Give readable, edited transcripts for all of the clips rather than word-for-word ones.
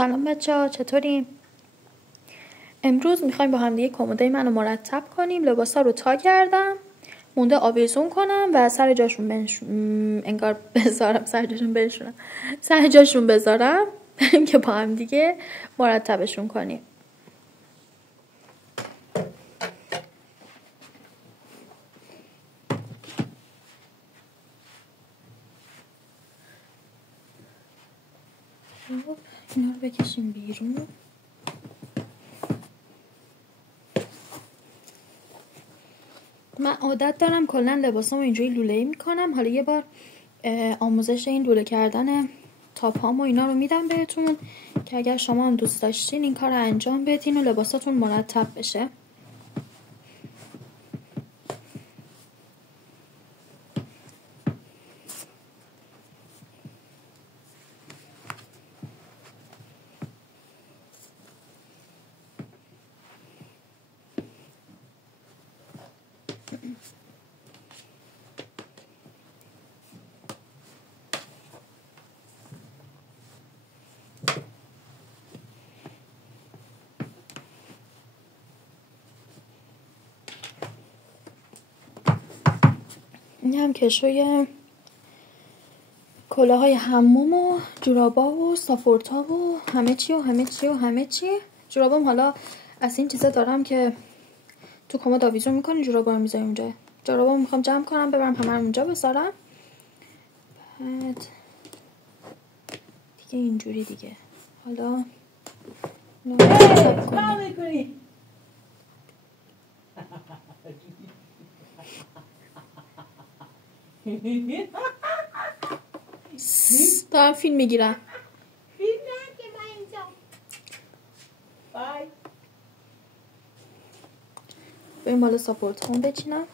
سلام بچه‌ها، چطورین؟ امروز میخوایم با هم دیگه کمدای منو مرتب کنیم. لباسا رو تا کردم، مونده آویزون کنم و سر جاشون انگار بذارم، سر جاشون بذارم که با هم دیگه مرتبشون کنیم. خب اینا رو بکشیم بیرون. من عادت دارم کلا لباسامو اینجوری لوله‌ای میکنم. حالا یه بار آموزش این لوله کردن تاپام و اینا رو میدم بهتون که اگر شما هم دوست داشتین این کار رو انجام بدین و لباساتون مرتب بشه. این هم کشوی کلاهای حموم و جورابا و سافورتا و همه چی. جورابام حالا از این چیزا دارم که تو کمد آویزون میکنی، جورابا رو میذاری اونجا. جورابا میخوام جمع کنم ببرم همه رو اونجا بذارم. بعد دیگه اینجوری دیگه. حالا دارم فیلم میگیرم. فیلم نه که من اینجا. بای. بریم بالا ساپورت هم بچینم.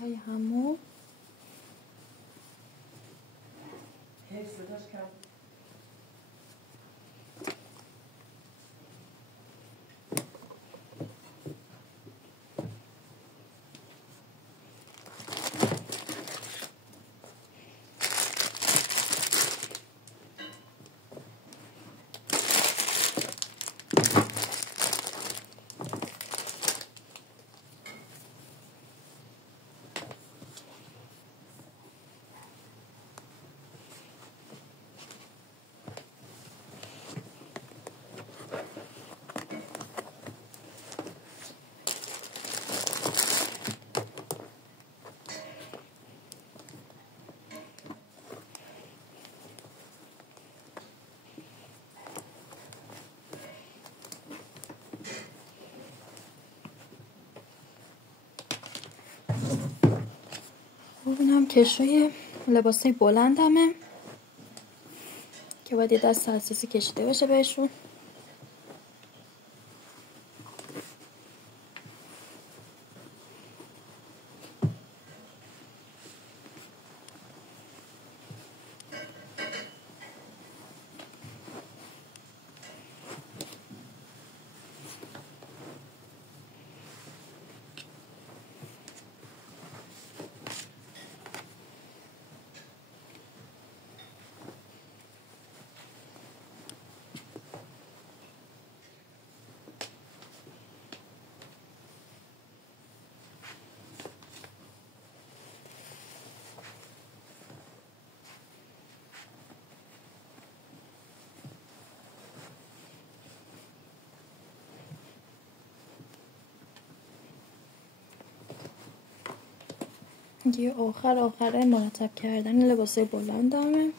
های همون این هم کشوی لباسای بلندمه که باید یه دست اساسی کشیده بشه بهشون. یه آخر مرتب کردن لباسای بلندمه.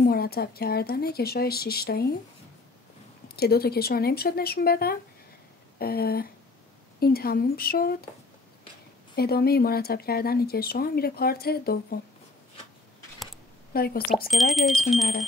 مرتب کردن کشای 6 تایی که 2 تا کشا نمیشد نشون بدم. این تموم شد. ادامه مرتب کردن کشا میره پارت دوم. لایک و سابسکرایب یادتون نره.